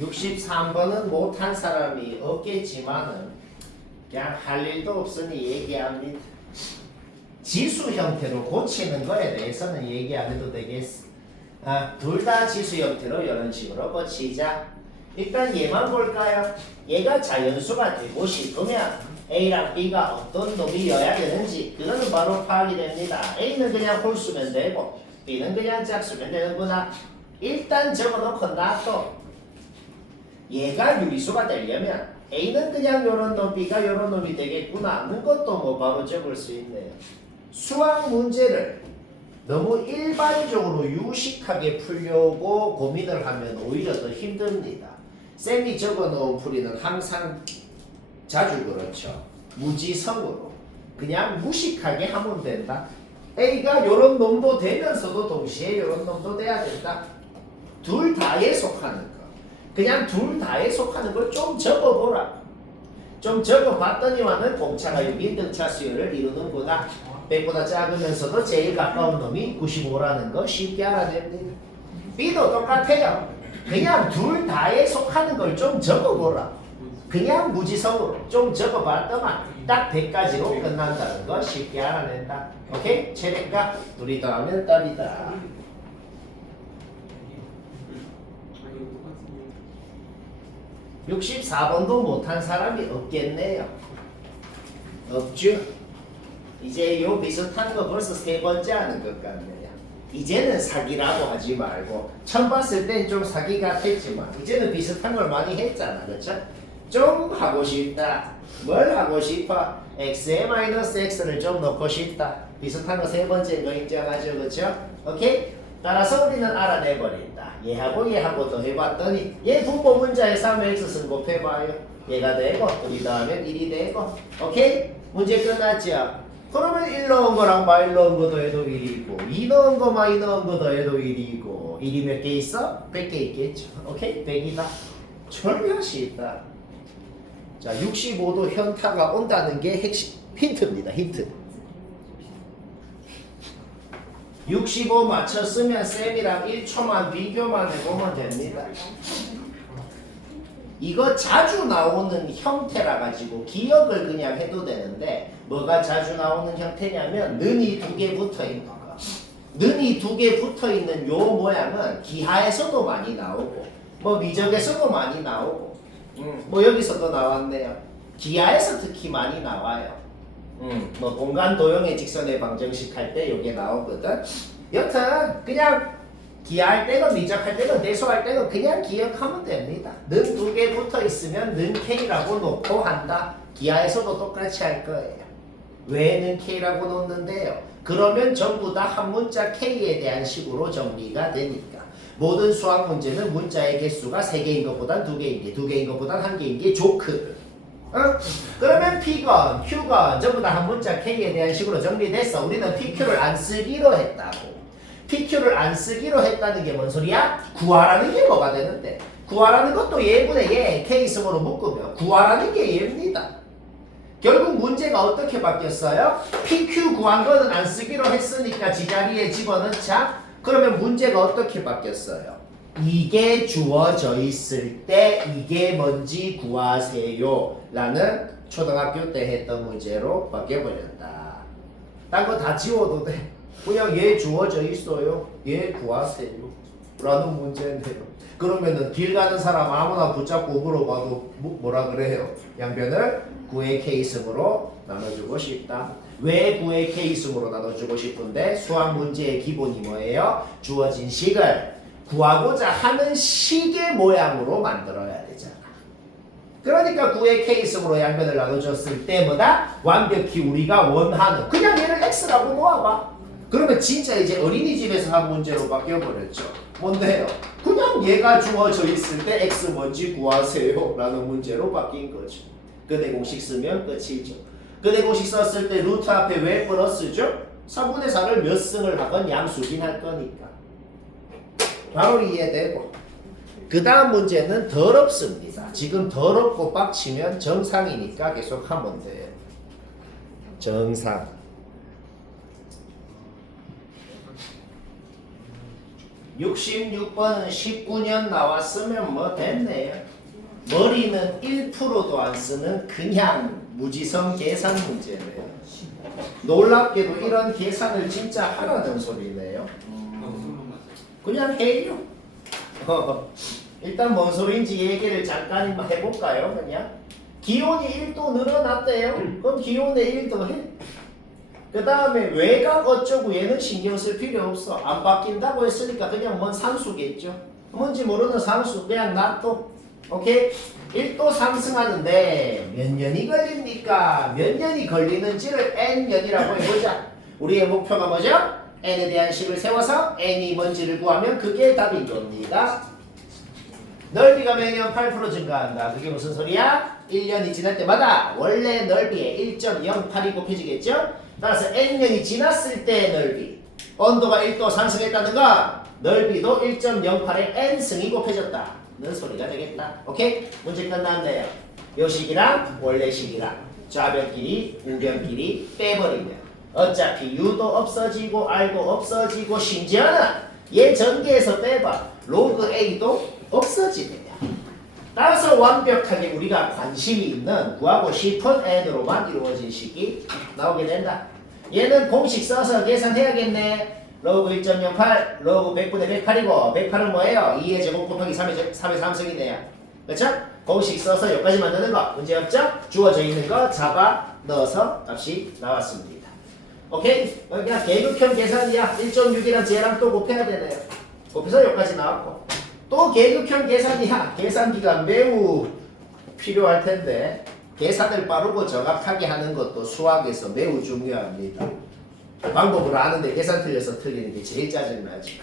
(63번은) 못한 사람이 없겠지만은 그냥 할 일도 없으니 얘기합니다. 지수 형태로 고치는 거에 대해서는 얘기 안 해도 되겠어. 둘 다 지수 형태로 이런 식으로 고치자. 일단 얘만 볼까요? 얘가 자연수가 되고 싶으면 A랑 B가 어떤 놈이어야 되는지 그거는 바로 파악이 됩니다. A는 그냥 홀수면 되고 B는 그냥 짝수면 되는구나. 일단 적어놓고 놔둬. 얘가 유리수가 되려면 A는 그냥 요런 놈, B가 요런 놈이 되겠구나 하는 것도 뭐 바로 적을 수 있네요. 수학 문제를 너무 일반적으로 유식하게 풀려고 고민을 하면 오히려 더 힘듭니다. 쌤이 적어놓은 풀이는 항상 자주 그렇죠. 무지성으로 그냥 무식하게 하면 된다. A가 요런 놈도 되면서도 동시에 요런 놈도 돼야 된다. 둘 다에 속하는 거. 그냥 둘 다에 속하는 걸 좀 적어보라. 좀 적어봤더니만은 공차가 6인 등차 수열을 이루는구나. 100보다 작으면서도 제일 가까운 놈이 95라는 거 쉽게 알아냅니다. B도 똑같아요. 그냥 둘 다에 속하는 걸 좀 적어보라. 그냥 무지성으로 좀 적어봤더만 딱 100가지로 끝난다는 거 쉽게 알아낸다. 오케이? 최대값 둘이 더하면 답이다. 64번도 못한 사람이 없겠네요. 없죠? 이제 요 비슷한 거 벌써 세 번째 하는 것 같네요. 이제는 사기라고 하지 말고 처음 봤을 땐 좀 사기 같았지만 이제는 비슷한 걸 많이 했잖아. 그렇죠? 좀 하고 싶다. 뭘 하고 싶어? x에 마이너스 x를 좀 넣고 싶다. 비슷한 거 세 번째 거 인정하죠. 그렇죠? 오케이? 따라서 우리는 알아내버린다. 얘하고 더해봤더니 얘 분모 문자에서 하면 x 승 곱해봐요. 얘가 되고 우리 더하면 1이 되고. 오케이? 문제 끝났죠? 그러면 1 넣은 거랑 마1 넣은 거 더해도 1이고 2 넣은 거 마2 넣은 거 더해도 1이고 1이 몇 개 있어? 100개 있겠죠. 오케이? 100이다. 절묘한 쉽다. 자, 65도 현타가 온다는 게 핵심 힌트입니다. 힌트. 65 맞췄으면 쌤이랑 1초만 비교만 해보면 됩니다. 이거 자주 나오는 형태라 가지고 기억을 그냥 해도 되는데 뭐가 자주 나오는 형태냐면 는이 두 개 붙어 있는 거. 는이 두 개 붙어 있는 요 모양은 기하에서도 많이 나오고 뭐 미적에서도 많이 나오고 뭐 여기서도 나왔네요. 기하에서 특히 많이 나와요. 뭐 공간 도형의 직선의 방정식 할 때 요게 나오거든. 여튼 그냥 기하할 때는 미적할 때는 대소할 때는 그냥 기억하면 됩니다. 는 두 개 붙어 있으면 는 K라고 놓고 한다. 기하에서도 똑같이 할 거예요. 왜 는 K라고 놓는데요? 그러면 전부 다 한 문자 K에 대한 식으로 정리가 되니까. 모든 수학 문제는 문자의 개수가 3개인 것보단 2개인 게, 2개인 것보단 1개인 게 좋거든. 그러면 P건, Q건 전부 다 한 문자 K에 대한 식으로 정리됐어. 우리는 PQ를 안 쓰기로 했다고. PQ를 안 쓰기로 했다는 게 뭔 소리야? 구하라는 게 뭐가 되는데? 구하라는 것도 얘분의 얘, K승으로 묶으면 구하라는 게 얘입니다. 결국 문제가 어떻게 바뀌었어요? PQ 구한 거는 안 쓰기로 했으니까 지자리에 집어넣자. 그러면 문제가 어떻게 바뀌었어요? 이게 주어져 있을 때 이게 뭔지 구하세요 라는 초등학교 때 했던 문제로 바뀌어버렸다. 딴 거 다 지워도 돼. 그냥 얘 주어져 있어요. 얘 구하세요 라는 문제인데요. 그러면은 길 가는 사람 아무나 붙잡고 물어봐도 뭐라 그래요? 양변을 9의 K승으로 나눠주고 싶다. 왜 9의 K승으로 나눠주고 싶은데? 수학 문제의 기본이 뭐예요? 주어진 식을 구하고자 하는 식의 모양으로 만들어야 되잖아. 그러니까 9의 K승으로 양변을 나눠줬을 때마다 완벽히 우리가 원하는 그냥 얘를 X라고 놓아봐. 그러면 진짜 이제 어린이집에서 한 문제로 바뀌어버렸죠. 뭔데요? 그냥 얘가 주어져 있을 때 X 뭔지 구하세요 라는 문제로 바뀐 거죠. 근해 공식 쓰면 끝이죠. 근해 공식 썼을 때 루트 앞에 왜 플러스죠? 3분의 4를 몇 승을 하건 양수긴 할 거니까. 바로 이해되고. 그 다음 문제는 더럽습니다. 지금 더럽고 빡치면 정상이니까 계속 하면 돼요. 정상. 66번은 19년 나왔으면 뭐 됐네요. 머리는 1%도 안 쓰는 그냥 무지성 계산 문제네요. 놀랍게도 이런 계산을 진짜 하라는 소리네요. 그냥 해요. 일단 뭔 소리인지 얘기를 잠깐 해볼까요? 그냥 기온이 1도 늘어났대요. 그럼 기온에 1도 해. 그 다음에 외곽 어쩌고 얘는 신경 쓸 필요 없어. 안 바뀐다고 했으니까 그냥 뭔 상수겠죠. 뭔지 모르는 상수 그냥 놔둬. 오케이? 1도 상승하는데 몇 년이 걸립니까? 몇 년이 걸리는지를 n년이라고 해보자. 우리의 목표가 뭐죠? n에 대한 식을 세워서 n이 뭔지를 구하면 그게 답인 겁니다. 넓이가 매년 8% 증가한다. 그게 무슨 소리야? 1년이 지날 때마다 원래 넓이의 1.08이 곱해지겠죠? 따라서 n년이 지났을 때의 넓이 온도가 1도 상승했다는 건 넓이도 1.08의 n승이 곱해졌다 는 소리가 되겠다. 오케이? 문제 끝났네요. 요 식이랑 원래 식이랑 좌변 길이, 우변 길이 빼버리면 어차피 u도 없어지고 r도 없어지고 심지어는 얘 전개에서 빼봐 로그 a도 없어지네요. 따라서 완벽하게 우리가 관심이 있는 구하고 싶은 n으로만 이루어진 식이 나오게 된다. 얘는 공식 써서 계산해야겠네. 로그 1.08, 로그 100분의 108이고 108은 뭐예요? 2의 제곱 곱하기 3의 3승이네요. 그렇죠? 공식 써서 여기까지 만드는 거 문제없죠? 주어져 있는 거 잡아 넣어서 값이 나왔습니다. 오케이? 그냥 계급형 계산이야. 1.6이랑 쟤랑 또 곱해야 되네요. 곱해서 여기까지 나왔고 또 계급형 계산이야. 계산기가 매우 필요할 텐데 계산을 빠르고 정확하게 하는 것도 수학에서 매우 중요합니다. 방법을 아는데 계산 틀려서 틀리는 게 제일 짜증나지.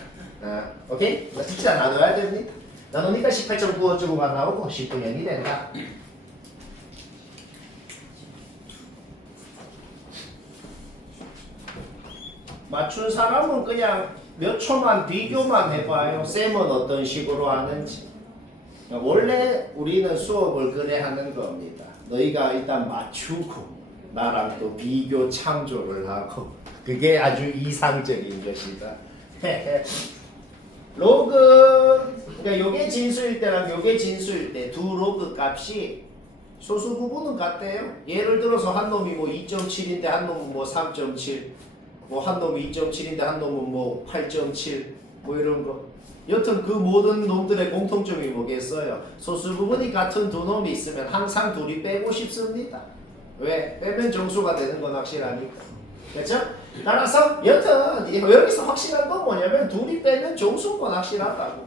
오케이? 진짜 나눠야 됩니다. 나누니까 18.95주고가 나오고 19년이 된다. 맞춘 사람은 그냥 몇 초만 비교만 해봐요. 쌤은 어떤 식으로 하는지. 원래 우리는 수업을 그래 하는 겁니다. 너희가 일단 맞추고 나랑 또 비교 참조를 하고 그게 아주 이상적인 것이다. 로그 그러니까 요게 진수일 때랑 요게 진수일 때 두 로그 값이 소수 부분은 같대요. 예를 들어서 한 놈이 뭐 2.7인데 한 놈은 뭐 3.7 뭐 한 놈이 2.7인데 한 놈은 뭐 8.7 뭐 이런 거. 여튼 그 모든 놈들의 공통점이 뭐겠어요? 소수 부분이 같은 두 놈이 있으면 항상 둘이 빼고 싶습니다. 왜? 빼면 정수가 되는 건 확실하니까. 그렇죠? 따라서 여튼 여기서 확실한 건 뭐냐면 둘이 빼면 정수인 건 확실하다고.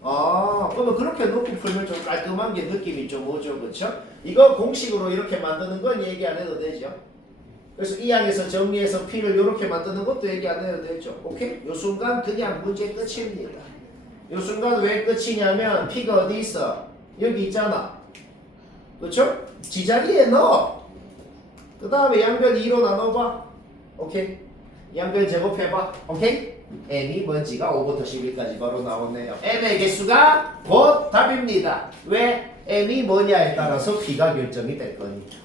그러면 그렇게 놓고 풀면 좀 깔끔한 게 느낌이 좀 오죠. 그렇죠? 이거 공식으로 이렇게 만드는 건 얘기 안 해도 되죠. 그래서 이 항에서 정리해서 P를 이렇게 만드는 것도 얘기 안 해도 되죠. 오케이? 요 순간 그냥 문제 끝입니다. 요 순간 왜 끝이냐면 P가 어디 있어? 여기 있잖아. 그렇죠? 지자리에 넣어. 그 다음에 양변 2로 나눠봐. 오케이? 양변 제곱해봐. 오케이? n이 뭔지가 5부터 11까지 바로 나오네요. n의 개수가 곧 답입니다. 왜? n이 뭐냐에 따라서 P가 결정이 될 거니까.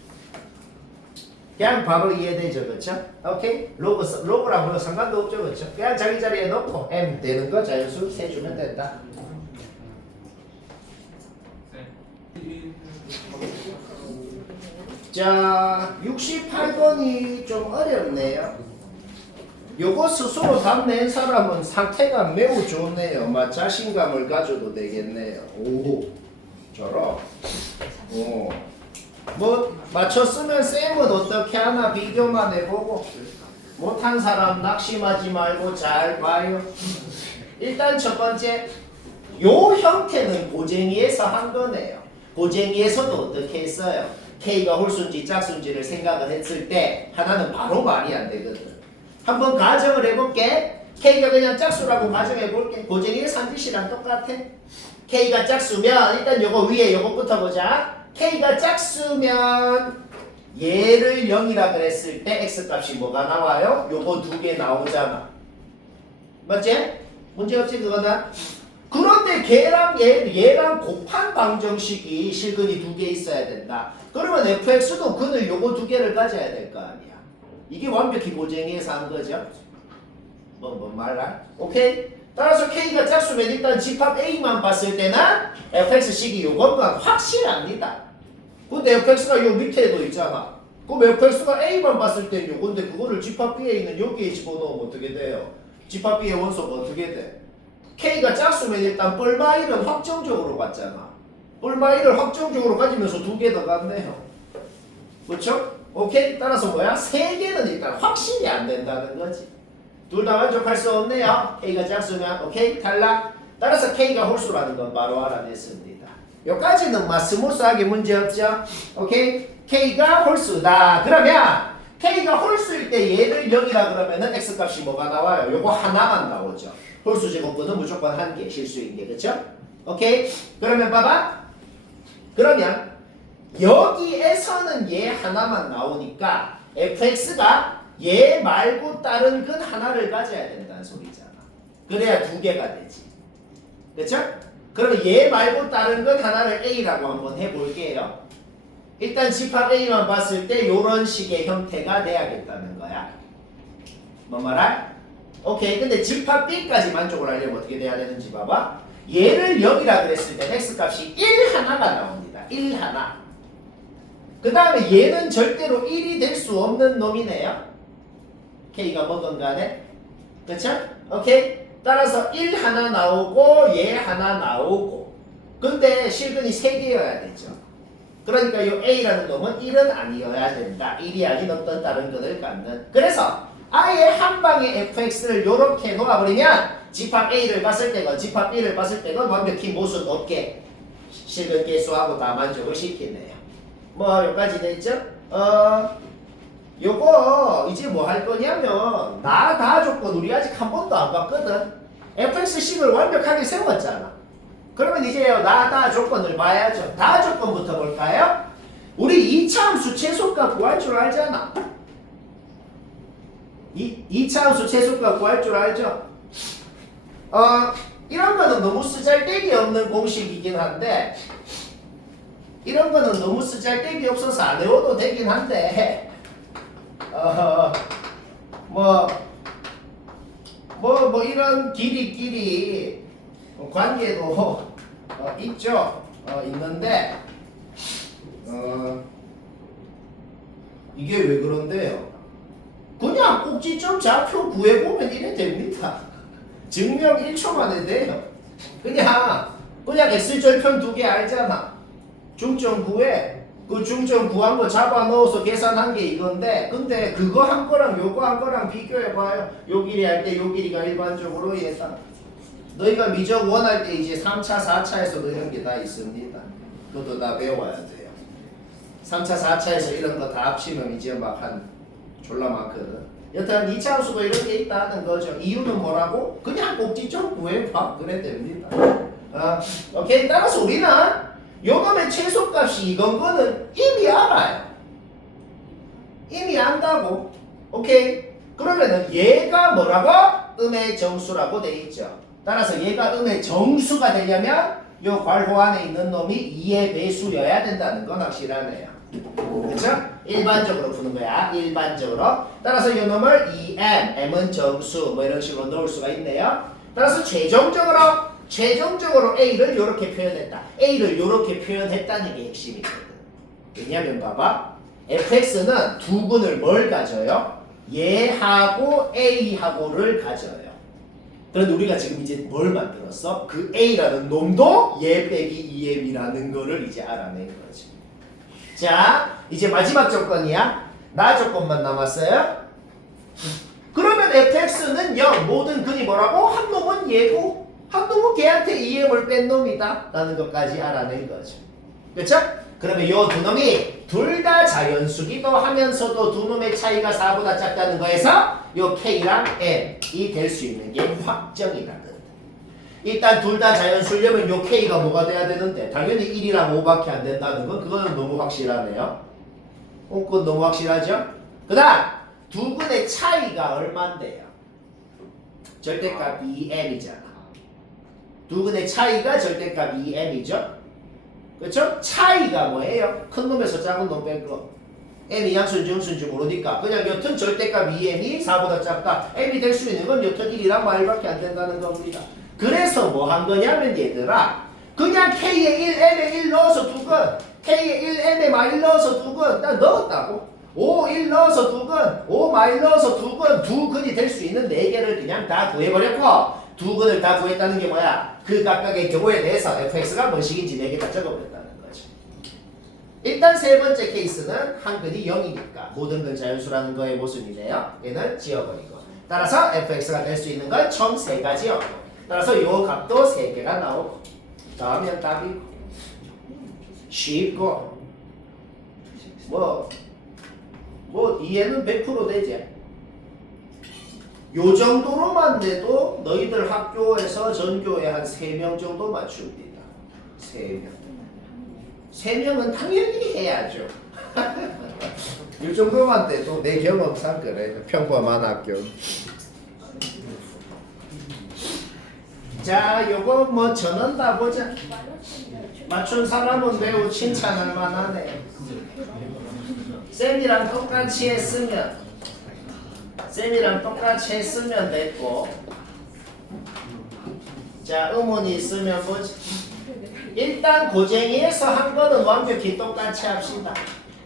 그냥 바로 이해되죠, 그렇죠? 오케이? 로그랑 별로 상관도 없죠, 그렇죠? 그냥 자기 자리에 넣고 m 되는 거 자연수 세주면 된다. 자, 68번이 좀 어렵네요. 요거 스스로 답 낸 사람은 상태가 매우 좋네요. 자신감을 가져도 되겠네요. 오, 저런. 뭐 맞췄으면 쌤은 어떻게 하나 비교만 해보고 못한 사람 낙심하지 말고 잘 봐요. 일단 첫 번째 요 형태는 고쟁이에서 한 거네요. 고쟁이에서도 어떻게 했어요? K가 홀수인지 짝수인지를 생각을 했을 때 하나는 바로 말이 안 되거든. 한번 가정을 해볼게. K가 그냥 짝수라고 가정해볼게. 고쟁이의 산짓이랑 똑같아. K가 짝수면 일단 요거 위에 요거부터 보자. K가 짝수면 얘를 0이라 그랬을 때 X값이 뭐가 나와요? 요거 두 개 나오잖아. 맞지? 문제없지 그거는? 그런데 걔랑 얘랑 곱한 방정식이 실근이 두 개 있어야 된다. 그러면 fx도 근을 요거 두 개를 가져야 될 거 아니야. 이게 완벽히 고쟁이에서 한 거죠. 뭐 말라? 오케이? 따라서 K가 짝수면 일단 집합 A만 봤을 때는 fx식이 요것만 확실합니다. 근데 fx가 요 밑에도 있잖아. 그럼 fx가 A만 봤을 땐 요건데 그거를 집합 B에 있는 여기에 집어넣으면 어떻게 돼요? 집합 B의 원소가 어떻게 돼? K가 짝수면 일단 뻘마일은 확정적으로 같잖아. 뻘마일을 확정적으로 가지면서 두 개 더 같네요. 그렇죠? 오케이? 따라서 뭐야? 세 개는 일단 확실히 안 된다는 거지. 둘 다 만족할 수 없네요. K가 짝수면 오케이? 탈락. 따라서 K가 홀수라는 건 바로 알아냈습니다. 여기까지는 스무스하게 문제 없죠? 오케이? K가 홀수다. 그러면 K가 홀수일 때 얘를 0이라 그러면은 X값이 뭐가 나와요? 요거 하나만 나오죠. 홀수 제곱근은 무조건 한 개, 실수인 게. 그쵸? 오케이? 그러면 봐봐. 그러면 여기에서는 얘 하나만 나오니까 fx가 얘 말고 다른 근 하나를 가져야 된다는 소리잖아. 그래야 두 개가 되지. 그쵸? 그러면 얘 말고 다른 근 하나를 A라고 한번 해볼게요. 일단 집합 A만 봤을 때 요런 식의 형태가 돼야겠다는 거야. 뭔 말할? 오케이. 근데 집합 B까지 만족을 하려면 어떻게 돼야 되는지 봐봐. 얘를 0이라 그랬을 때 x값이 1 하나가 나옵니다. 1 하나. 그 다음에 얘는 절대로 1이 될 수 없는 놈이네요. K가 뭐든 간에. 그쵸? 오케이? 따라서 1 하나 나오고 얘 하나 나오고. 근데 실근이 3개여야 되죠. 그러니까 이 A라는 놈은 1은 아니어야 된다. 1이 아닌 어떤 다른 것을 갖는. 그래서 아예 한 방에 fx를 요렇게 놓아버리면 집합 A를 봤을 때건 집합 B를 봤을 때건 완벽히 모순 없게 실근 개수하고 다 만족을 시키네요. 뭐 여기까지 됐죠? 요거 이제 뭐 할 거냐면 나 조건 우리 아직 한 번도 안 봤거든. fx식을 완벽하게 세웠잖아. 그러면 이제 나 조건을 봐야죠. 다 조건부터 볼까요? 우리 2차 함수 최소값 구할 줄 알잖아. 2차 함수 최소값 구할 줄 알죠? 이런 거는 너무 쓰잘데기 없는 공식이긴 한데 이런 거는 너무 쓰잘데기 없어서 안 외워도 되긴 한데 이런 길이끼리 관계도 있죠. 있는데 이게 왜 그런데요? 그냥 꼭지점 좌표 구해보면 이래 됩니다. 증명 1초 만에 돼요. 그냥 x절편 두 개 알잖아. 중점 구해. 그 중점 구한 거 잡아 넣어서 계산한 게 이건데 근데 그거 한 거랑 요거 한 거랑 비교해봐요. 요 길이 할 때 요 길이가 일반적으로 예상. 너희가 미적 원할 때 이제 3차, 4차에서도 이런 게 다 있습니다. 그것도 다 배워야 돼요. 3차, 4차에서 이런 거 다 합치면 이제 막 한 졸라 많거든. 여튼 2차 함수가 이런 게 있다는 거죠. 이유는 뭐라고? 그냥 꼭지점 구해봐. 그래 됩니다. 오케이. 따라서 우리는 요놈의 최소값이 이건 거는 이미 알아요. 이미 안다고. 오케이. 그러면은 얘가 뭐라고? 음의 정수라고 돼 있죠. 따라서 얘가 음의 정수가 되려면 요 괄호 안에 있는 놈이 2의 배수여야 된다는 건 확실하네요. 그쵸? 일반적으로 푸는 거야. 일반적으로. 따라서 이 놈을 2m, m은 정수 뭐 이런 식으로 넣을 수가 있네요. 따라서 최종적으로 A를 이렇게 표현했다. A를 이렇게 표현했다는 게 핵심이거든. 왜냐면 봐봐. fx는 두 근을 뭘 가져요? 얘하고 A하고를 가져요. 그런데 우리가 지금 이제 뭘 만들었어? 그 A라는 놈도 얘 빼기 2m이라는 거를 이제 알아낸 거지. 자, 이제 마지막 조건이야. 나 조건만 남았어요. 그러면 fx는 0. 모든 근이 뭐라고? 한 놈은 얘고 한 놈은 걔한테 2m을 뺀 놈이다 라는 것까지 알아낸 거죠. 그렇죠? 그러면 요 두 놈이 둘 다 자연수기도 하면서도 두 놈의 차이가 4보다 작다는 거에서 요 K랑 M이 될 수 있는 게 확정이라는. 일단 둘 다 자연수려면 요 K가 뭐가 돼야 되는데 당연히 1이랑 5밖에 안 된다는 건 그거는 너무 확실하네요. 그건 너무 확실하죠? 그 다음 두 근의 차이가 얼만데요? 절대값 2m이잖아. 두 근의 차이가 절대값 2m이죠? 그렇죠? 차이가 뭐예요? 큰 놈에서 작은 놈 뺀 거. m이 양수인지 음수인지 모르니까 그냥 여튼 절대값 2m이 4보다 작다. m이 될 수 있는 건 여튼 1이랑 말밖에 안 된다는 겁니다. 그래서 뭐 한 거냐면 얘들아 그냥 k에 1, m에 1 넣어서 두건 k에 1, m에 마일 넣어서 두건 딱 넣었다고 5, 1 넣어서 두건 5 마일 넣어서 두건 두 근이 될 수 있는 4개를 그냥 다 구해버렸고 두 근을 다 구했다는 게 뭐야? 그 각각의 경우에 대해서 fx가 뭔 식인지 4개 다 적어버렸다는 거지. 일단 세 번째 케이스는 한 근이 0이니까 모든 근 자연수라는 거의 모순이네요. 얘는 지워버리고 따라서 fx가 될 수 있는 건 총 3가지요. 따라서 요 값도 3개가 나오고 다음엔 답이고 쉽고 뭐 이해는 100% 되지. 요 정도로만 돼도 너희들 학교에서 전교에 한 3명 정도 맞춥니다. 3명. 3명은 당연히 해야죠. 요 정도만 돼도 내 경험상 그래. 평범한 학교. 자, 요거 뭐 저는 다 보자. 맞춘 사람은 매우 칭찬할 만하네. 쌤이랑 똑같이 했으면 됐고 자 음원이 있으면 뭐지? 일단 고쟁이에서 한 거는 완벽히 똑같이 합시다.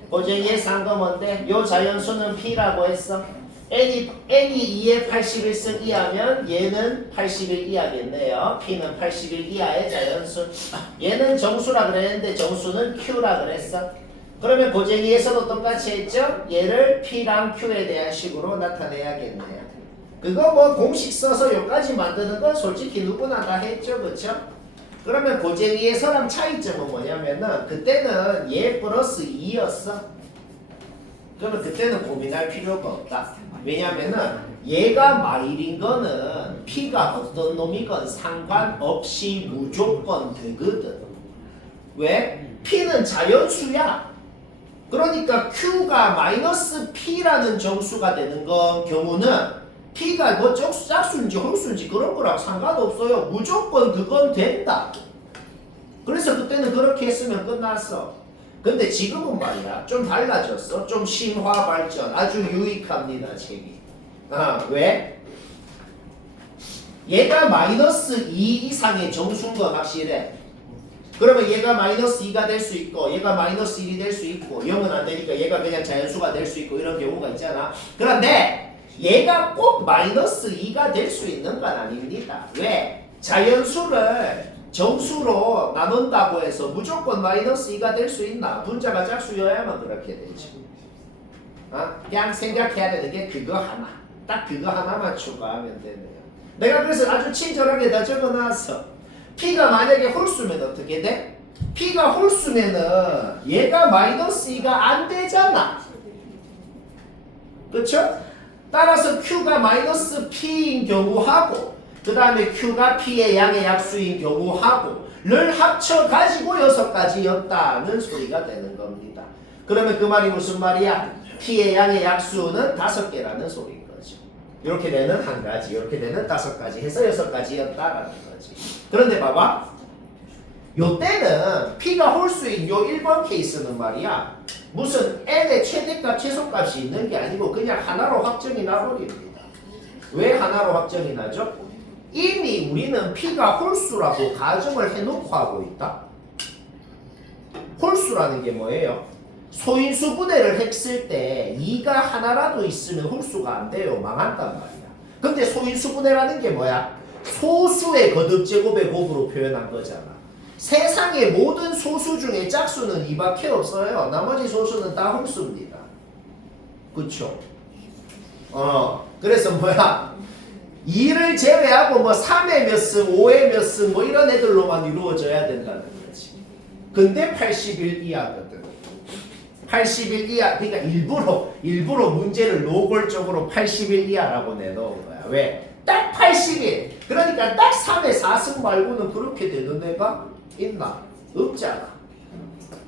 고쟁이에서 한 거 뭔데? 요 자연수는 P라고 했어. n이 2에 81승 이하면 얘는 81 이하겠네요. P는 81 이하의 자연수. 얘는 정수라 그랬는데 정수는 Q라 그랬어. 그러면 고쟁이에서도 똑같이 했죠? 얘를 P랑 Q에 대한 식으로 나타내야겠네요. 그거 뭐 공식 써서 여기까지 만드는 건 솔직히 누구나 다 했죠, 그쵸? 그러면 고쟁이에서랑 차이점은 뭐냐면은 그때는 얘 플러스 2였어. 그러면 그때는 고민할 필요가 없다. 왜냐면은 얘가 마일인 거는 P가 어떤 놈이건 상관없이 무조건 되거든. 왜? P는 자연수야. 그러니까 Q가 마이너스 P라는 정수가 되는 건 경우는 P가 뭐 짝수인지 홀수인지 그런 거랑 상관없어요. 무조건 그건 된다. 그래서 그때는 그렇게 했으면 끝났어. 근데 지금은 말이야 좀 달라졌어. 좀 신화 발전 아주 유익합니다 책이. 왜? 얘가 마이너스 2 이상의 정수인 거 확실해. 그러면 얘가 마이너스 2가 될 수 있고 얘가 마이너스 1이 될 수 있고 0은 안 되니까 얘가 그냥 자연수가 될 수 있고 이런 경우가 있잖아. 그런데 얘가 꼭 마이너스 2가 될 수 있는 건 아닙니다. 왜? 자연수를 정수로 나눈다고 해서 무조건 마이너스 2가 될 수 있나? 분자가 짝수여야만 그렇게 되지. 그냥 생각해야 되는 게 그거 하나. 딱 그거 하나만 추가하면 되네요. 내가 그래서 아주 친절하게 다 적어놨어. P가 만약에 홀수면 어떻게 돼? P가 홀수면은 얘가 마이너스 2가 안 되잖아. 그쵸? 따라서 Q가 마이너스 P인 경우하고 그 다음에 Q가 P의 양의 약수인 경우하고 를 합쳐가지고 6가지였다는 소리가 되는 겁니다. 그러면 그 말이 무슨 말이야? P의 양의 약수는 5개라는 소리인 거죠. 이렇게 되는 1가지, 이렇게 되는 5가지 해서 6가지였다라는 거지. 그런데 봐봐. 요때는 P가 홀수인 요 1번 케이스는 말이야. 무슨 n의 최대값, 최소값이 있는 게 아니고 그냥 하나로 확정이 나버립니다. 왜 하나로 확정이 나죠? 이미 우리는 P가 홀수라고 가정을 해놓고 하고 있다. 홀수라는 게 뭐예요? 소인수 분해를 했을 때 2가 하나라도 있으면 홀수가 안 돼요. 망한단 말이야. 근데 소인수 분해라는 게 뭐야? 소수의 거듭제곱의 곱으로 표현한 거잖아. 세상의 모든 소수 중에 짝수는 2밖에 없어요. 나머지 소수는 다 홀수입니다. 그쵸? 그래서 뭐야? 2를 제외하고 뭐 3의 몇 승, 5의 몇 승 뭐 이런 애들로만 이루어져야 된다는 거지. 근데 81 이하거든. 81 이하, 그러니까 일부러 문제를 노골적으로 81 이하라고 내놓은 거야. 왜? 딱 81. 그러니까 딱 3의 4승 말고는 그렇게 되는 애가 있나? 없잖아.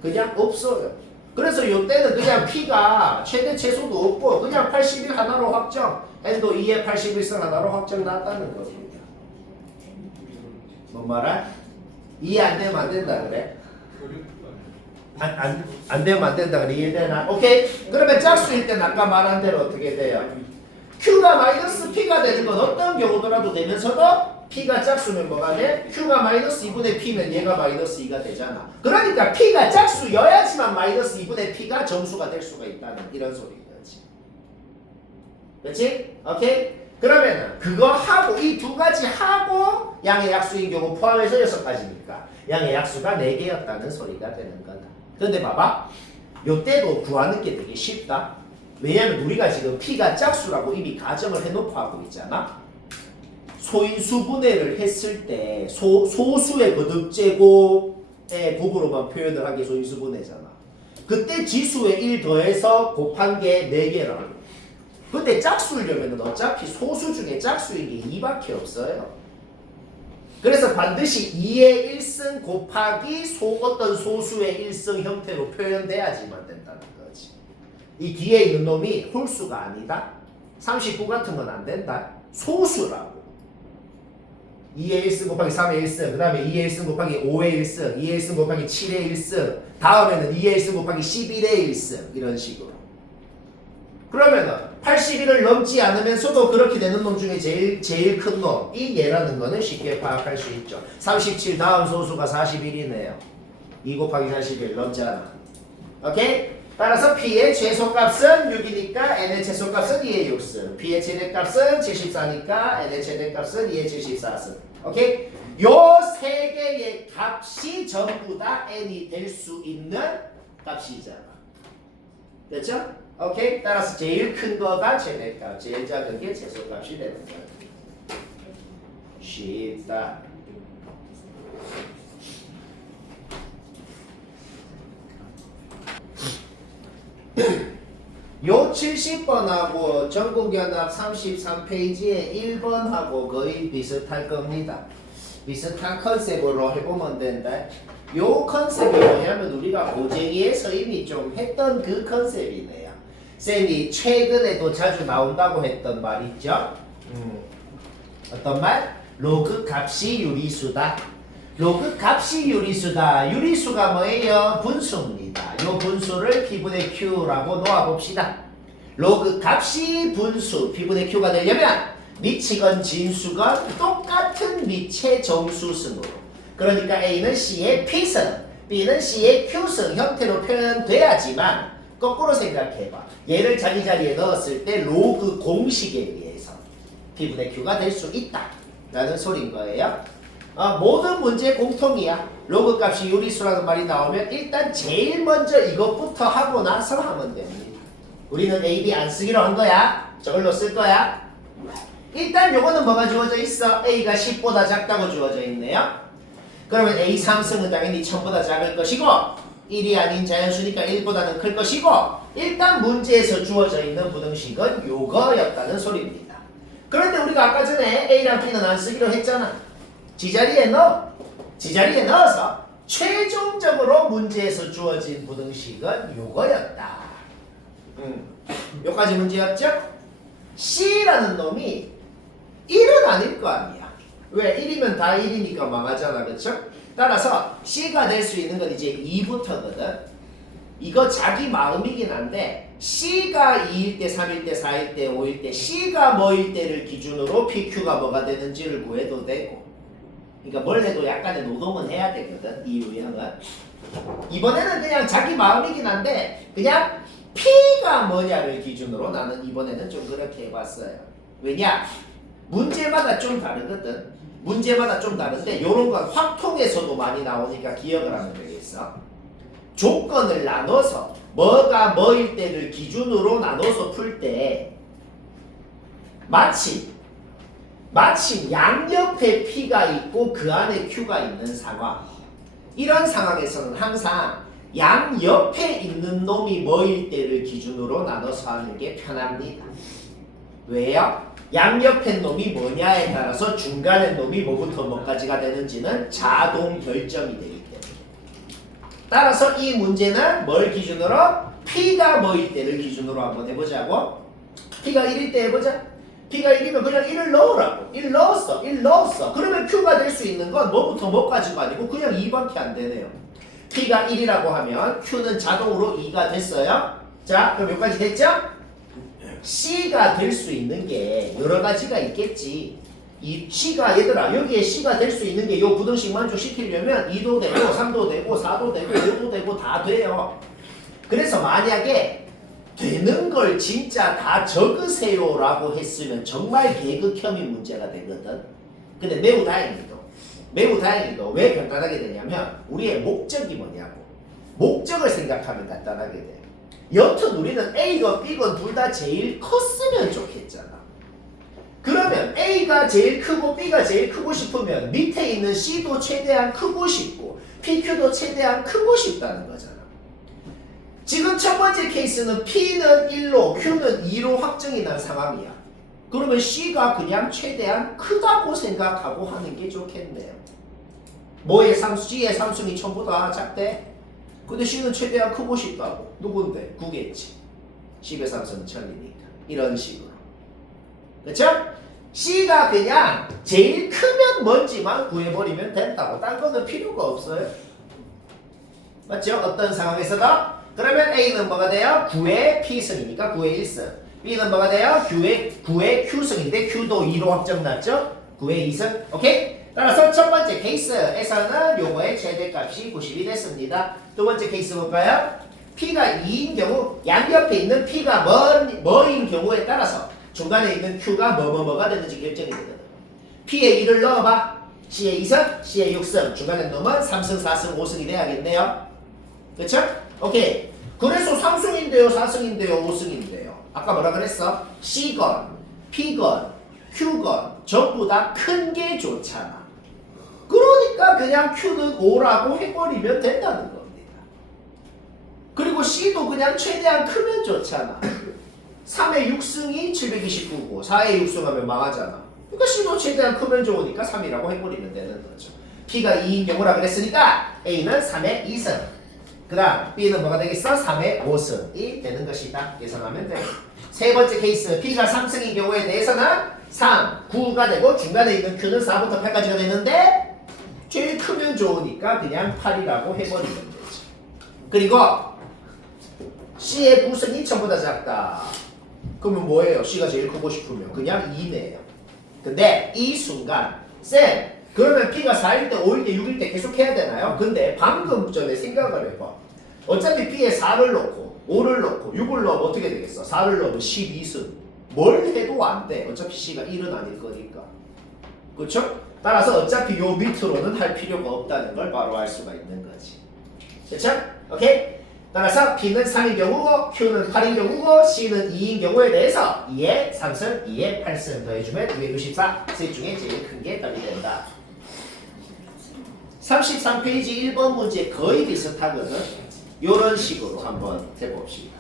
그냥 없어요. 그래서 요때는 그냥 P가 최대 최소도 없고 그냥 81 하나로 확정. n도 2에 81승 하나로 확정 났다는 겁니다. 뭔 말아? 이해 안 되면 안 된다 그래? 안 되면 안 된다. 이해되나? 오케이. 그러면 짝수일 때는 아까 말한 대로 어떻게 돼요? Q가 마이너스 P가 되는 건 어떤 경우더라도 되면서도 P가 짝수면 뭐가 돼? Q가 마이너스 2분의 P면 얘가 마이너스 2가 되잖아. 그러니까 P가 짝수여야지만 마이너스 2분의 P가 정수가 될 수가 있다는 이런 소리인 거지. 그렇지? 오케이? 그러면은 그거 하고 이 두 가지 하고 양의 약수인 경우 포함해서 6가지니까 양의 약수가 4개였다는 소리가 되는 거다. 근데 봐봐. 요때도 구하는 게 되게 쉽다. 왜냐면 우리가 지금 P가 짝수라고 이미 가정을 해놓고 하고 있잖아. 소인수 분해를 했을 때 소수의 거듭제곱의 곱으로만 표현을 하게 소인수 분해잖아. 그때 지수에 1 더해서 곱한 게 4개라고. 근데 짝수려면 어차피 소수 중에 짝수인 게 2밖에 없어요. 그래서 반드시 2의 1승 곱하기 어떤 소수의 1승 형태로 표현돼야지만 된다는 거지. 이 뒤에 있는 놈이 홀수가 아니다. 39 같은 건 안 된다. 소수라고. 2의 1승 곱하기 3의 1승, 그 다음에 2의 1승 곱하기 5의 1승, 2의 1승 곱하기 7의 1승, 다음에는 2의 1승 곱하기 11의 1승, 이런 식으로. 그러면은 81을 넘지 않으면서도 그렇게 되는 놈 중에 제일 큰 놈, 이 얘라는 거는 쉽게 파악할 수 있죠. 37 다음 소수가 41이네요. 2 곱하기 41 넘잖아. 오케이? 따라서 P의 최소값은 6이니까 N의 최소값은 2의 6승. P의 최대값은 74니까 N의 최대값은 2의 74승. 오케이? 요 세 개의 값이 전부 다 N이 될 수 있는 값이잖아. 됐죠? 오케이? 따라서 제일 큰 거가 최대값, 제일 작은 게 최소값이 되는 거야. 쉽다. 요 70번하고 전국연합 33페이지에 1번하고 거의 비슷할 겁니다. 비슷한 컨셉으로 해보면 된다. 요 컨셉이 뭐냐면 우리가 고쟁이에서 이미 좀 했던 그 컨셉이네요. 쌤이 최근에도 자주 나온다고 했던 말 있죠? 어떤 말? 로그 값이 유리수다. 로그 값이 유리수다. 유리수가 뭐예요? 분수입니다. 요 분수를 P분의 Q라고 놓아봅시다. 로그 값이 분수, P분의 Q가 되려면 미치건 진수건 똑같은 미체 정수승으로. 그러니까 A는 C의 P승, B는 C의 Q승 형태로 표현돼야지만 거꾸로 생각해봐. 얘를 자기 자리에 넣었을 때 로그 공식에 의해서 P분의 Q가 될 수 있다 라는 소린 거예요. 모든 문제의 공통이야. 로그 값이 유리수라는 말이 나오면 일단 제일 먼저 이것부터 하고 나서 하면 됩니다. 우리는 A, B 안 쓰기로 한 거야. 저걸로 쓸 거야. 일단 요거는 뭐가 주어져 있어? A가 10보다 작다고 주어져 있네요. 그러면 A 3승은 당연히 1000보다 작을 것이고 1이 아닌 자연수니까 1보다는 클 것이고 일단 문제에서 주어져 있는 부등식은 요거였다는 소리입니다. 그런데 우리가 아까 전에 A랑 B는 안 쓰기로 했잖아. 지자리에 넣어서 최종적으로 문제에서 주어진 부등식은 요거였다. 요까지 문제였죠? C라는 놈이 1은 아닐 거 아니야. 왜? 1이면 다 1이니까 망하잖아. 그쵸? 따라서 C가 될 수 있는 건 이제 2부터거든. 이거 자기 마음이긴 한데 C가 2일 때, 3일 때, 4일 때, 5일 때 C가 뭐일 때를 기준으로 PQ가 뭐가 되는지를 구해도 되고 그러니까 뭘 해도 약간의 노동은 해야 되거든. 이 유형은. 이번에는 그냥 자기 마음이긴 한데 그냥 P가 뭐냐를 기준으로 나는 이번에는 좀 그렇게 해봤어요. 왜냐? 문제마다 좀 다르거든. 문제마다 좀 다른데 요런 건 확통에서도 많이 나오니까 기억을 하면 되겠어. 조건을 나눠서 뭐가 뭐일 때를 기준으로 나눠서 풀 때 마침 양옆에 P가 있고 그 안에 Q가 있는 상황. 이런 상황에서는 항상 양옆에 있는 놈이 뭐일 때를 기준으로 나눠서 하는 게 편합니다. 왜요? 양옆에 놈이 뭐냐에 따라서 중간에 놈이 뭐부터 뭐까지가 되는지는 자동 결정이 되기 때문에. 따라서 이 문제는 뭘 기준으로? P가 뭐일 때를 기준으로 한번 해보자고. P가 1일 때 해보자. P가 1이면 그냥 1을 넣으라고. 1 넣었어. 그러면 Q가 될 수 있는 건 뭐부터 뭐까지가 아니고 그냥 2밖에 안 되네요. P가 1이라고 하면 Q는 자동으로 2가 됐어요. 자, 그럼 여기까지 됐죠? C가 될 수 있는 게 여러 가지가 있겠지. 이 C가 얘들아 여기에 C가 될 수 있는 게 요 부등식 만족시키려면 2도 되고 3도 되고 4도 되고 5도 되고 다 돼요. 그래서 만약에 되는 걸 진짜 다 적으세요 라고 했으면 정말 계급혐의 문제가 되거든. 근데 매우 다행히도 왜 간단하게 되냐면 우리의 목적이 뭐냐고. 목적을 생각하면 간단하게 돼. 여튼 우리는 A건 B건 둘 다 제일 컸으면 좋겠잖아. 그러면 A가 제일 크고 B가 제일 크고 싶으면 밑에 있는 C도 최대한 크고 싶고 PQ도 최대한 크고 싶다는 거잖아. 지금 첫 번째 케이스는 P는 1로 Q는 2로 확정이 난 상황이야. 그러면 C가 그냥 최대한 크다고 생각하고 하는 게 좋겠네요. 뭐의 C의 삼순이 전부 다 작대? 근데 C는 최대한 크고 싶다고. 누군데? 9겠지. 10의 삼순은 1000이니까. 이런 식으로. 그쵸? C가 그냥 제일 크면 뭔지만 구해버리면 된다고. 딴 거는 필요가 없어요. 맞죠? 어떤 상황에서도? 그러면 A는 뭐가 돼요? 9의 P승이니까 9의 1승. B는 뭐가 돼요? 9의 Q승인데 Q도 2로 확정났죠? 9의 2승. 오케이? 따라서 첫 번째 케이스에서는 요거의 최대값이 90이 됐습니다. 두 번째 케이스 볼까요? P가 2인 경우 양옆에 있는 P가 뭐인 경우에 따라서 중간에 있는 Q가 뭐가 되는지 결정이 되거든. P에 2를 넣어봐. C에 2승, C에 6승. 중간에 넣으면 3승, 4승, 5승이 돼야겠네요. 그쵸? 오케이. 그래서 3승인데요, 4승인데요, 5승인데요. 아까 뭐라 그랬어? C건, P건, Q건 전부 다 큰 게 좋잖아. 그러니까 그냥 Q는 5라고 해버리면 된다는 겁니다. 그리고 C도 그냥 최대한 크면 좋잖아. 3의 6승이 729고 4의 6승하면 망하잖아. 그러니까 C도 최대한 크면 좋으니까 3이라고 해버리면 되는 거죠. P가 2인 경우라 그랬으니까 A는 3의 2승. 그 다음 B는 뭐가 되겠어? 3의 5승이 되는 것이다. 계산하면 돼. 세 번째 케이스 P가 3승인 경우에 대해서는 3, 9가 되고 중간에 있는 Q는 4부터 8까지가 되는데 제일 크면 좋으니까 그냥 8이라고 해버리면 되지. 그리고 C의 9승이 전부다 작다. 그러면 뭐예요? C가 제일 크고 싶으면 그냥 2네요. 근데 이 순간 쌤 그러면 P가 4일 때, 5일 때, 6일 때 계속 해야 되나요? 근데 방금 전에 생각을 해봐. 어차피 P에 4를 넣고 5를 넣고 6을 넣으면 어떻게 되겠어? 4를 넣으면 12승. 뭘 해도 안 돼. 어차피 C가 1은 아닐 거니까. 그렇죠? 따라서 어차피 요 밑으로는 할 필요가 없다는 걸 바로 알 수가 있는 거지. 그렇죠? 오케이? 따라서 P는 3인 경우고 Q는 8인 경우고 C는 2인 경우에 대해서 2의 3승, 2의 8승 더해주면 264. 셋 중에 제일 큰 게 답이 된다. 33페이지 1번 문제 거의 비슷하거든. 요런 식으로 한번 해봅시다.